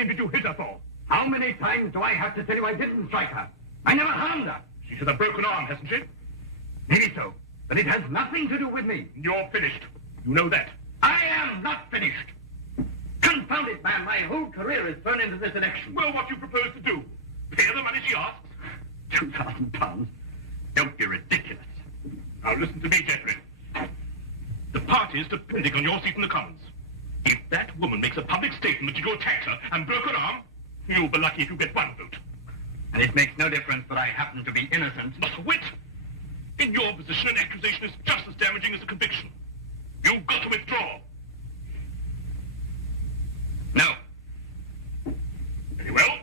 name did you hit her for? How many times do I have to tell you I didn't strike her? I never harmed her. She has a broken arm, hasn't she? Maybe so, but it has nothing to do with me. You're finished. You know that. I am not finished. Confound it, man, my whole career is thrown into this election. Well, what do you propose to do? Pay her the money she asks? £2,000? Don't be ridiculous. Now listen to me, Geoffrey. The party is depending on your seat in the Commons. If that woman makes a public statement that you attacked her and broke her arm, you'll be lucky if you get one vote. And it makes no difference that I happen to be innocent. Not a whit. In your position, an accusation is just as damaging as a conviction. You've got to withdraw. No. Very well.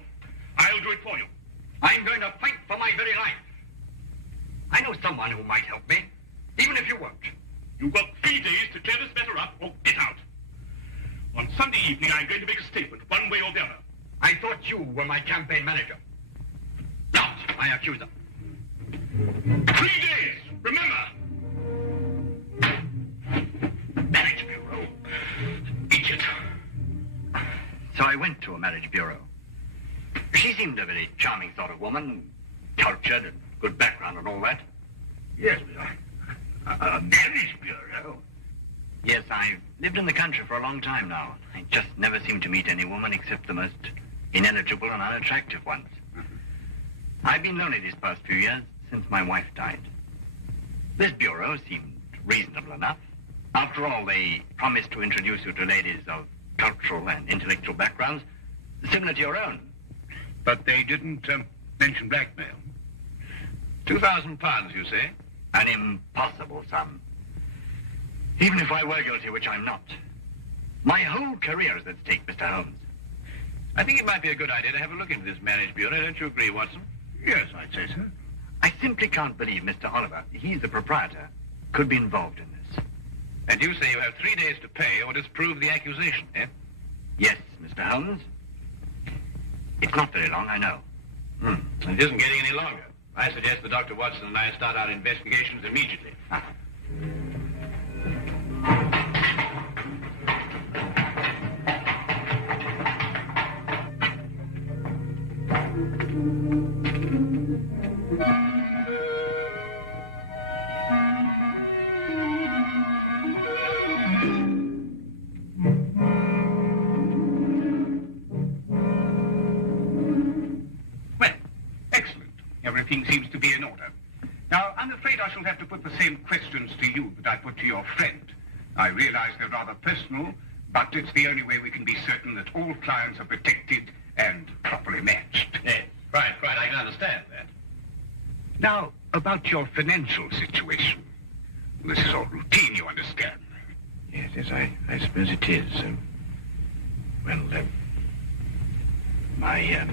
I'll do it for you. I'm going to fight for my very life. I know someone who might help me, even if you won't. You've got 3 days to clear this matter up or get out. On Sunday evening, I'm going to make a statement, one way or the other. I thought you were my campaign manager. Not my accuser. 3 days, remember! Marriage bureau. Idiot. So I went to a marriage bureau. She seemed a very charming sort of woman, cultured and good background and all that. Yes, a marriage bureau. Yes, I've lived in the country for a long time now. I just never seem to meet any woman except the most ineligible and unattractive ones. I've been lonely these past few years since my wife died. This bureau seemed reasonable enough. After all, they promised to introduce you to ladies of cultural and intellectual backgrounds similar to your own. But they didn't mention blackmail. £2,000, you say? An impossible sum. Even if I were guilty, which I'm not. My whole career is at stake, Mr. Holmes. I think it might be a good idea to have a look into this marriage bureau. Don't you agree, Watson? Yes, I'd say so. I simply can't believe Mr. Oliver, he's the proprietor, could be involved in this. And you say you have 3 days to pay or disprove the accusation, eh? Yes, Mr. Holmes. It's not very long, I know. It isn't getting any longer. I suggest that Dr. Watson and I start our investigations immediately. Everything seems to be in order. Now, I'm afraid I shall have to put the same questions to you that I put to your friend. I realize they're rather personal, but it's the only way we can be certain that all clients are protected and properly matched. Yes, right, I can understand that. Now, about your financial situation. This is all routine, you understand. Yes, I suppose it is. My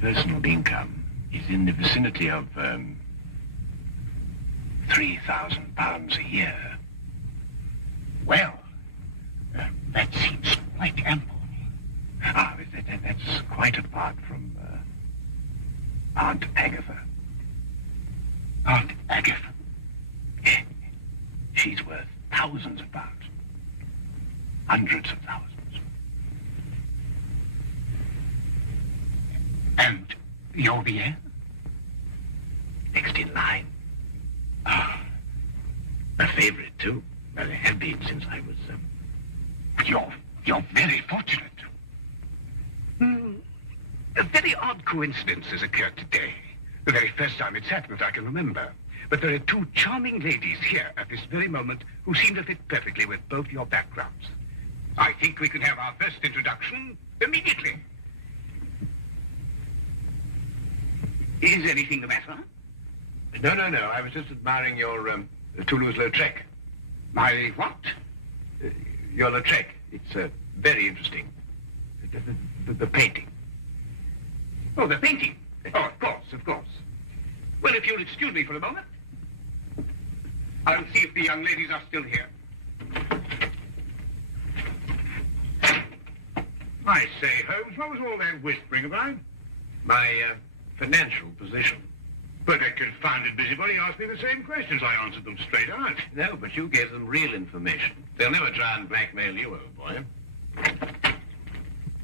personal income is in the vicinity of £3,000 a year. Well, that seems quite ample. That's quite apart from Aunt Agatha. Aunt Agatha? Yeah. She's worth thousands of pounds. Hundreds of thousands. And you're the heir? Next in line. A favorite, too. Well, I have been since I was... You're very fortunate. A very odd coincidence has occurred today. The very first time it's happened that I can remember. But there are two charming ladies here at this very moment who seem to fit perfectly with both your backgrounds. I think we can have our first introduction immediately. Is anything the matter? No. I was just admiring your Toulouse-Lautrec. My what? Your Lautrec. It's very interesting. The painting. Oh, the painting? Oh, of course. Well, if you'll excuse me for a moment, I'll see if the young ladies are still here. I say, Holmes, what was all that whispering about? My financial position. But that confounded busybody asked me the same questions. I answered them straight out. No, but you gave them real information. They'll never try and blackmail you, old boy.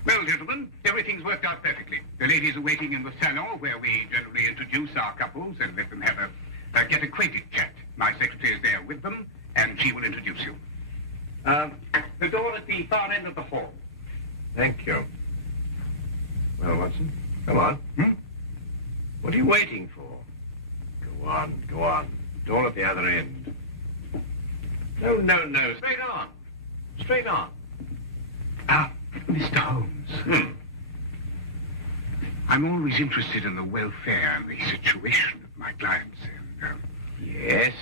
Well, gentlemen, everything's worked out perfectly. The ladies are waiting in the salon, where we generally introduce our couples and let them have a get-acquainted chat. My secretary is there with them, and she will introduce you. The door at the far end of the hall. Thank you. Well, Watson, come on. What are you waiting for? Go on, go on. Door at the other end. No, no, no. Straight on. Straight on. Ah, Mr. Holmes. I'm always interested in the welfare and the situation of my clients. And, Yes?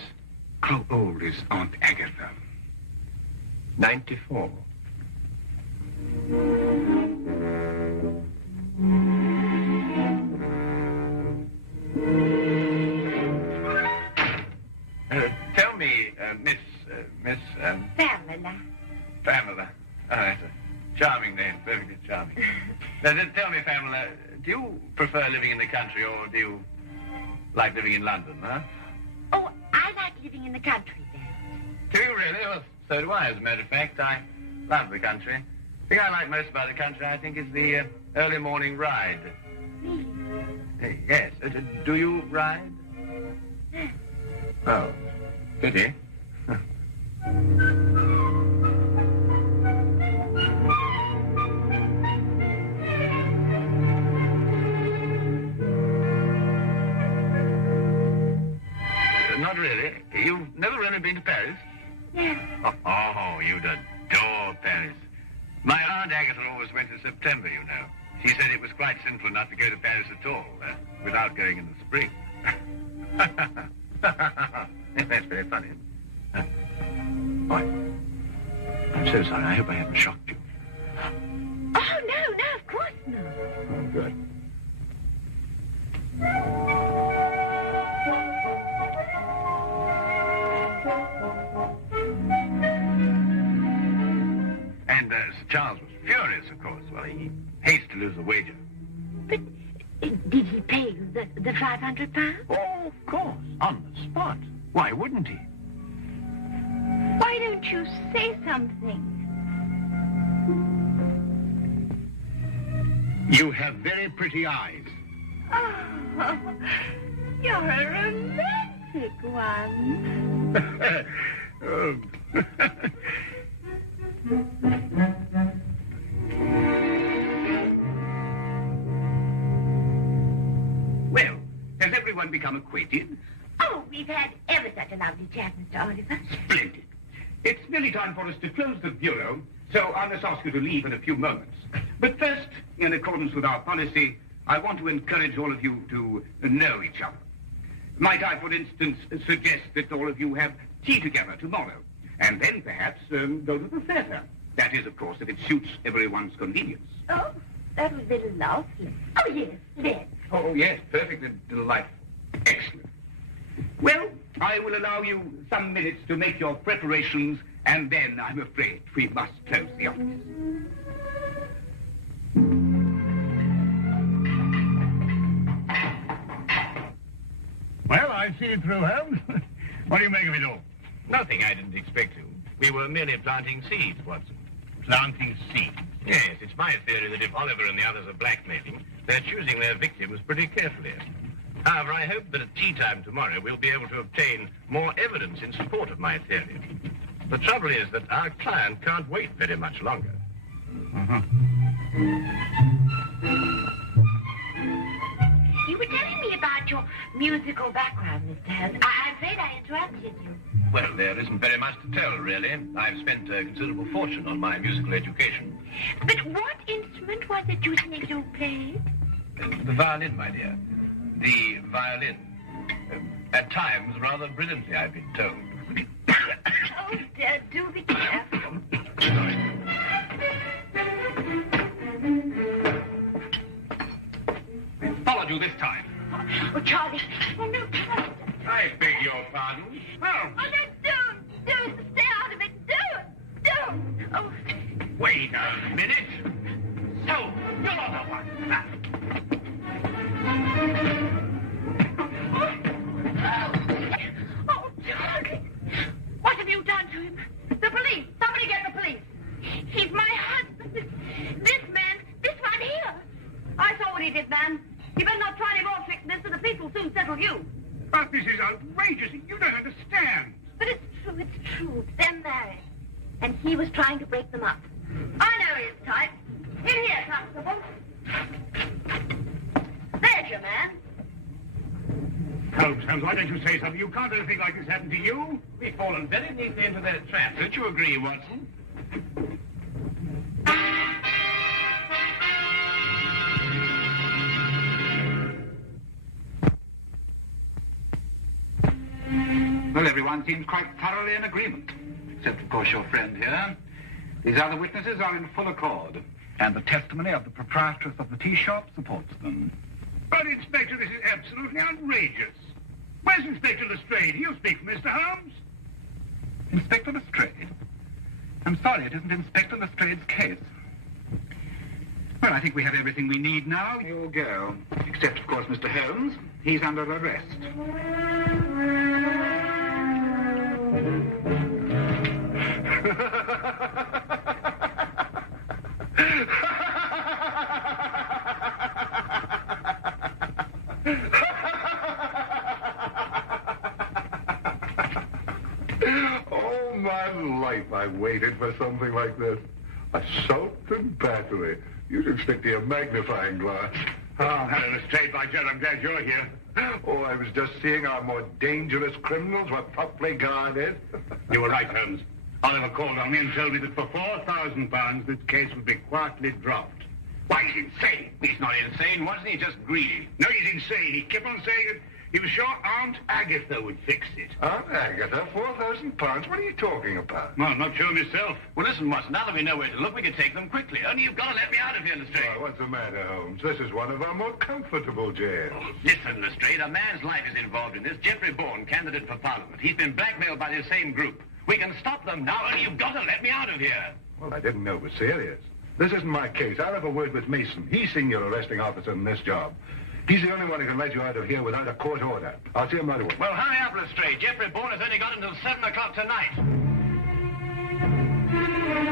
how old is Aunt Agatha? 94. Tell me, Miss... Pamela. Pamela. Oh, that's a charming name, perfectly charming. Now, tell me, Pamela, do you prefer living in the country or do you like living in London, huh? Oh, I like living in the country, then. Do you really? Well, so do I, as a matter of fact. I love the country. The thing I like most about the country, I think, is the early morning ride. Me? Yes. Do you ride? Oh, pity. Not really. You've never really been to Paris? Yes. Oh, you'd adore Paris. My Aunt Agatha always went in September, you know. She said it was quite sinful not to go to Paris at all, without going in the spring. That's very funny. Oh, I'm so sorry. I hope I haven't shocked you. Oh, no, of course not. Oh, good. And Sir Charles was furious, of course. Well, he hates to lose a wager. But did he pay you the £500? Oh, of course. On the spot. Why wouldn't he? Why don't you say something? You have very pretty eyes. Oh, you're a romantic one. Oh. Well, has everyone become acquainted? Oh, we've had ever such a lovely chat, Mr. Oliver. Splendid. It's nearly time for us to close the bureau, so I must ask you to leave in a few moments. But first, in accordance with our policy, I want to encourage all of you to know each other. Might I, for instance, suggest that all of you have tea together tomorrow, and then perhaps go to the theatre. That is, of course, if it suits everyone's convenience. Oh, that would be lovely. Oh, yes, let's. Oh, yes, perfectly delightful. Excellent. Well, I will allow you some minutes to make your preparations, and then I'm afraid we must close the office. Well, I've seen it through, Holmes. What do you make of it all? Nothing I didn't expect to. We were merely planting seeds, Watson. Planting seeds. Yes, it's my theory that if Oliver and the others are blackmailing, they're choosing their victims pretty carefully. However, I hope that at tea time tomorrow we'll be able to obtain more evidence in support of my theory. The trouble is that our client can't wait very much longer. You were telling me about your musical background, Mr. Holmes. I'm afraid I interrupted you. Well, there isn't very much to tell, really. I've spent a considerable fortune on my musical education. But what instrument was it you said you played? The violin, my dear. The violin. At times, rather brilliantly, I've been told. Oh, dear, do be careful. Followed you this time. Oh, Charlie. Oh, no, Charlie. I beg your pardon. Oh, no, don't. Stay out of it. Don't. Oh. Wait a minute. So, you're the one. Oh, Charlie. What have you done to him? The police. Somebody get the police. He's my husband. This man You better not try any more tricks, mister. The police will soon settle you. But this is outrageous. You don't understand. But it's true. They're married. And he was trying to break them up. I know his type. In here, Constable. There's your man. Holmes, why don't you say something? You can't let a thing like this happen to you. We've fallen very neatly into their trap. Don't you agree, Watson? Well, everyone seems quite thoroughly in agreement. Except, of course, your friend here. These other witnesses are in full accord. And the testimony of the proprietress of the tea shop supports them. But, Inspector, this is absolutely outrageous. Where's Inspector Lestrade? He'll speak for Mr. Holmes. Inspector Lestrade? I'm sorry, it isn't Inspector Lestrade's case. Well, I think we have everything we need now. You'll go. Except, of course, Mr. Holmes. He's under arrest. All my life I waited for something like this. Assault and battery. You should stick to your magnifying glass. Oh, Helen Lestrade, by Jove, I'm glad you're here. Oh, I was just seeing our more dangerous criminals were properly guarded. You were right, Holmes. Oliver called on me and told me that for £4,000 this case would be quietly dropped. Why, he's insane. He's not insane, wasn't he? Just greedy. No, he's insane. He kept on saying that he was sure Aunt Agatha would fix it. Aunt Agatha, £4,000? What are you talking about? Well, I'm not sure myself. Well, listen, Watson, now that we know where to look, we can take them quickly. Only you've got to let me out of here, Lestrade. Oh, what's the matter, Holmes? This is one of our more comfortable jails. Listen, Lestrade, a man's life is involved in this. Jeffrey Bourne, candidate for Parliament. He's been blackmailed by the same group. We can stop them now, only you've got to let me out of here. Well, I didn't know it was serious. This isn't my case. I'll have a word with Mason. He's senior arresting officer in this job. He's the only one who can let you out of here without a court order. I'll see him right away. Well, hurry up, Lestrade. Jeffrey Bourne has only got until 7 o'clock tonight.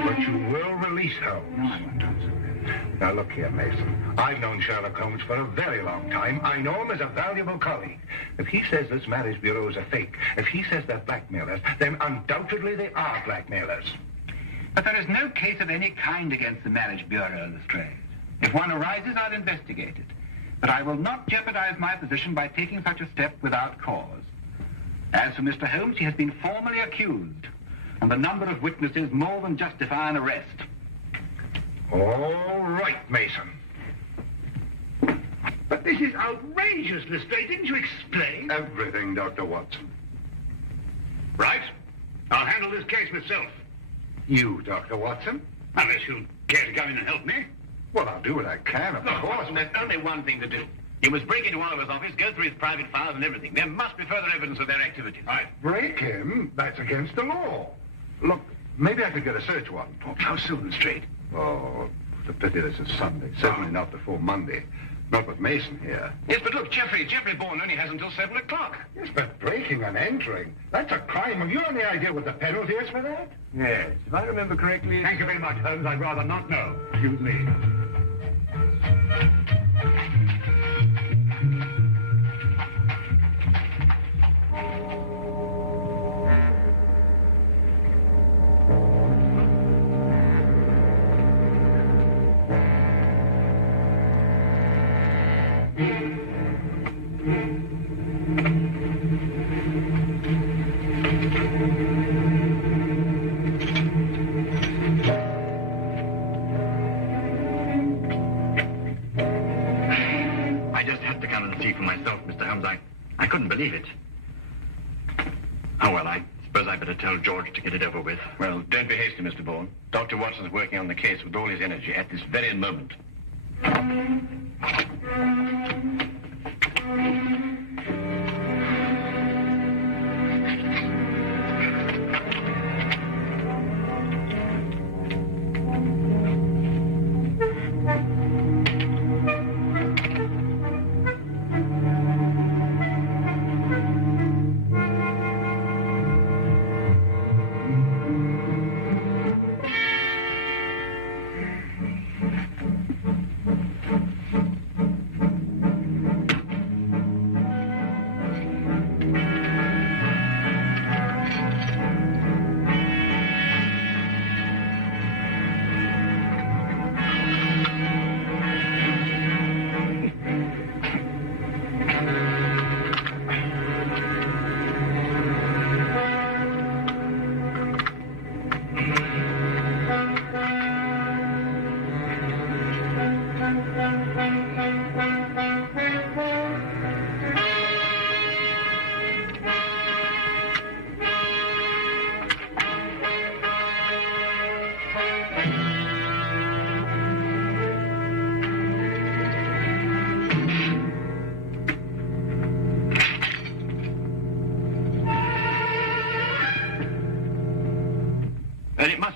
But you will release Holmes. No, I won't, Holmes. Now, look here, Mason. I've known Sherlock Holmes for a very long time. I know him as a valuable colleague. If he says this marriage bureau is a fake, if he says they're blackmailers, then undoubtedly they are blackmailers. But there is no case of any kind against the marriage bureau, Lestrade. If one arises, I'll investigate it. But I will not jeopardize my position by taking such a step without cause. As for Mr. Holmes, he has been formally accused, and the number of witnesses more than justify an arrest. All right, Mason. But this is outrageous, Lestrade. Didn't you explain? Everything, Dr. Watson. Right. I'll handle this case myself. You, Dr. Watson? Unless you care to come in and help me. Well, I'll do what I can, of course. Watson, there's only one thing to do. You must break into Oliver's office, go through his private files and everything. There must be further evidence of their activities. Right. Break him? That's against the law. Look, maybe I could get a search warrant. Oh, how soon, Lestrade? Oh, the pity this is Sunday. Certainly not before Monday. Not with Mason here. Yes, but look, Jeffrey Bourne only has until 7 o'clock. Yes, but breaking and entering, that's a crime. Have you any idea what the penalty is for that? Yes, if I remember correctly. Thank you very much, Holmes. I'd rather not know. Excuse me. I couldn't believe it. Oh, well, I suppose I better tell George to get it over with. Well, don't be hasty, Mr. Bourne. Dr. Watson's working on the case with all his energy at this very moment.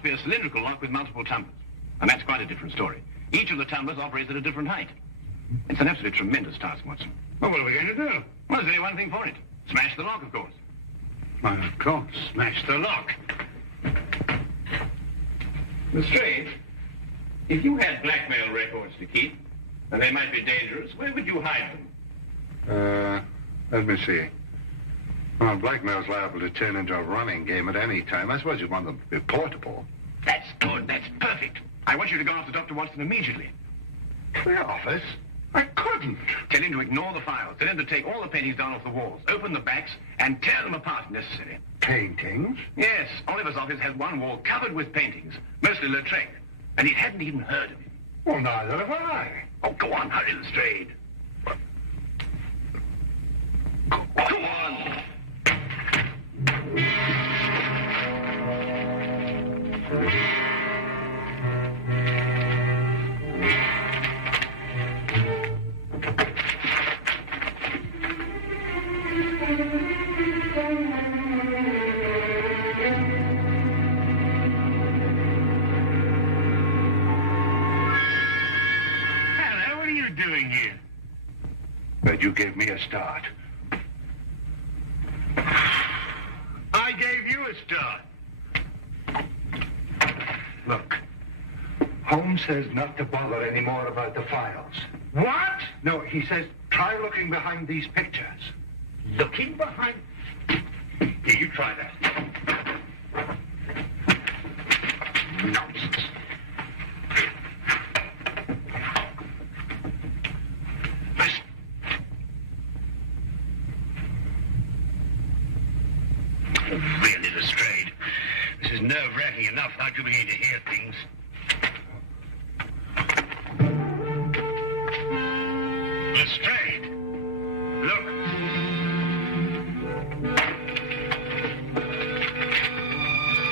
be a cylindrical lock with multiple tumblers. And that's quite a different story. Each of the tumblers operates at a different height. It's an absolutely tremendous task, Watson. Well, what are we going to do? Well, there's only one thing for it. Smash the lock, of course. Well, of course, smash the lock. Lestrade, if you had blackmail records to keep, and they might be dangerous, where would you hide them? Let me see. Well, blackmail's liable to turn into a running game at any time. I suppose you want them to be portable. That's good. That's perfect. I want you to go after Dr. Watson immediately. The office? I couldn't. Tell him to ignore the files. Tell him to take all the paintings down off the walls, open the backs, and tear them apart if necessary. Paintings? Yes, Oliver's office has one wall covered with paintings, mostly Lautrec, and he hadn't even heard of him. Well, neither have I. Oh, go on, hurry, Lestrade. Go on. Hello, what are you doing here? But you gave me a start. I gave you a start. Look, Holmes says not to bother any more about the files. What? No, he says try looking behind these pictures. Looking behind... Here, you try that. Nonsense. Listen. Oh, really, Lestrade. This is nerve-wracking enough. How do you begin to hear things? Lestrade! Look!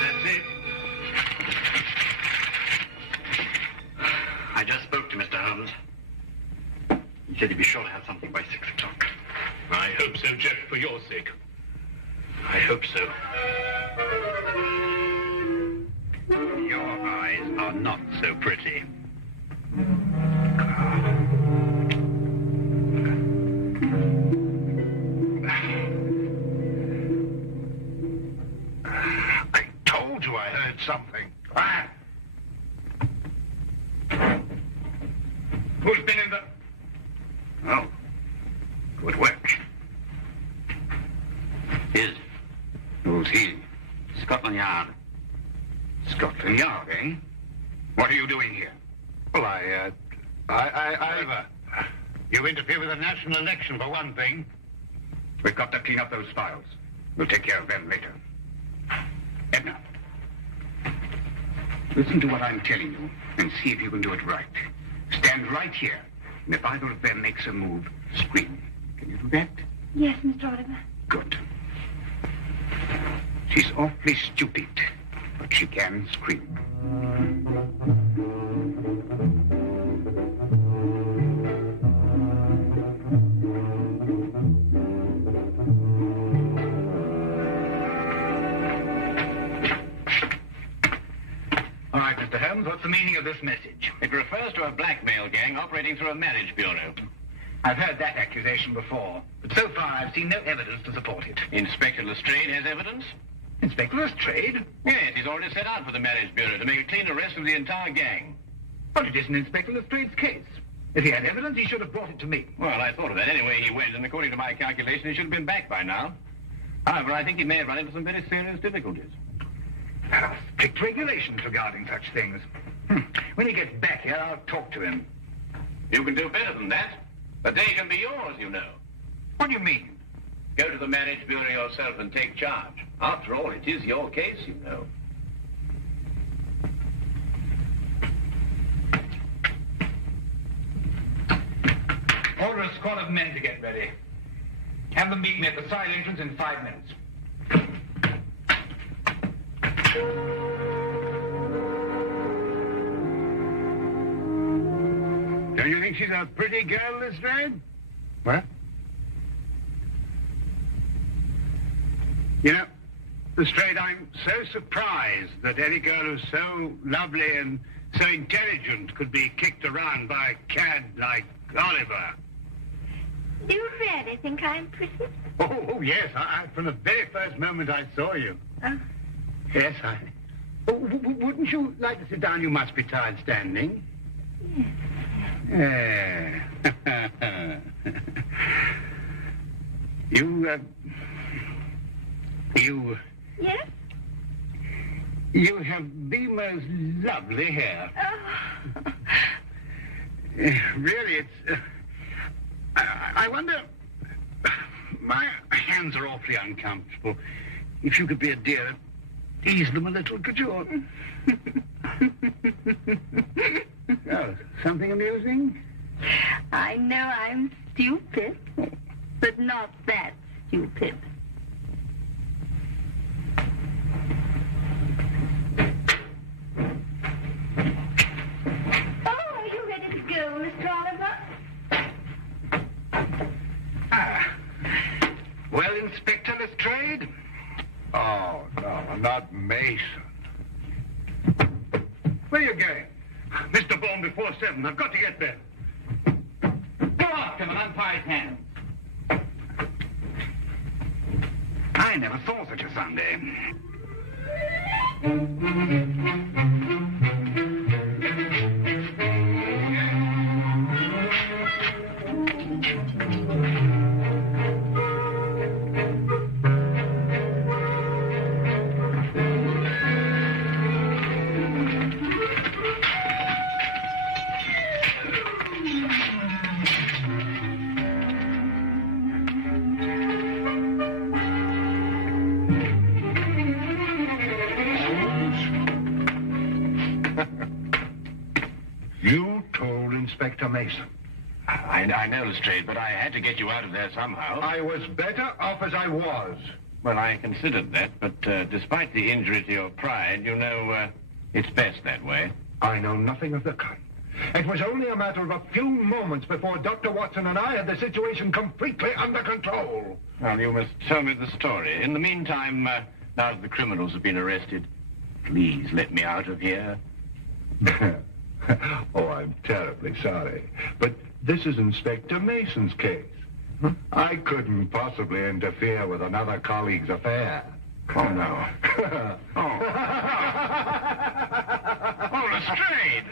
That's it. I just spoke to Mr. Holmes. He said he'd be sure to have something by 6 o'clock. I hope so, Jeff, for your sake. I hope so. Your eyes are not so pretty. I told you I heard something. Ah. Who's been in the... Oh, good work. Who's he? Scotland Yard. Scotland Yard, eh? What are you doing here? Well, Oliver, You interfere with a national election, for one thing. We've got to clean up those files. We'll take care of them later. Edna, listen to what I'm telling you and see if you can do it right. Stand right here, and if either of them makes a move, scream. Can you do that? Yes, Mr. Oliver. Good. She's awfully stupid, but she can scream. All right, Mr. Holmes, what's the meaning of this message? It refers to a blackmail gang operating through a marriage bureau. I've heard that accusation before, but so far I've seen no evidence to support it. Inspector Lestrade has evidence? Inspector Lestrade? Yes, he's already set out for the marriage bureau to make a clean arrest of the entire gang. But it isn't Inspector Lestrade's case. If he had evidence, he should have brought it to me. Well, I thought of that anyway he went, and according to my calculation, he should have been back by now. However, I think he may have run into some very serious difficulties. There are strict regulations regarding such things. When he gets back here, I'll talk to him. You can do better than that. The day can be yours, you know. What do you mean? Go to the marriage bureau yourself and take charge. After all, it is your case, you know. Order a squad of men to get ready. Have them meet me at the side entrance in 5 minutes. Don't you think she's a pretty girl, Lestrade? What? You know, Lestrade, I'm so surprised that any girl who's so lovely and so intelligent could be kicked around by a cad like Oliver. Do you really think I'm pretty? Oh, yes. From the very first moment I saw you. Oh. Yes, wouldn't you like to sit down? You must be tired standing. Yes. Yes? You have the most lovely hair. Oh. Really, it's... I wonder... My hands are awfully uncomfortable. If you could be a dear, ease them a little, could you? Oh, something amusing? I know I'm stupid, but not that stupid. Oh, are you ready to go, Mr. Oliver? Well, Inspector Lestrade? Oh, no, not Mason. Where are you going? Mr. Bourne before 7. I've got to get there. Go after him and untie his hands. I never saw such a Sunday. You told Inspector Mason. I know, Lestrade, but I had to get you out of there somehow. I was better off as I was. Well, I considered that, but despite the injury to your pride, you know, it's best that way. I know nothing of the kind. It was only a matter of a few moments before Dr. Watson and I had the situation completely under control. Well, you must tell me the story. In the meantime, now that the criminals have been arrested, please let me out of here. Oh, I'm terribly sorry. But this is Inspector Mason's case. I couldn't possibly interfere with another colleague's affair. Oh, no. Oh, Lestrade!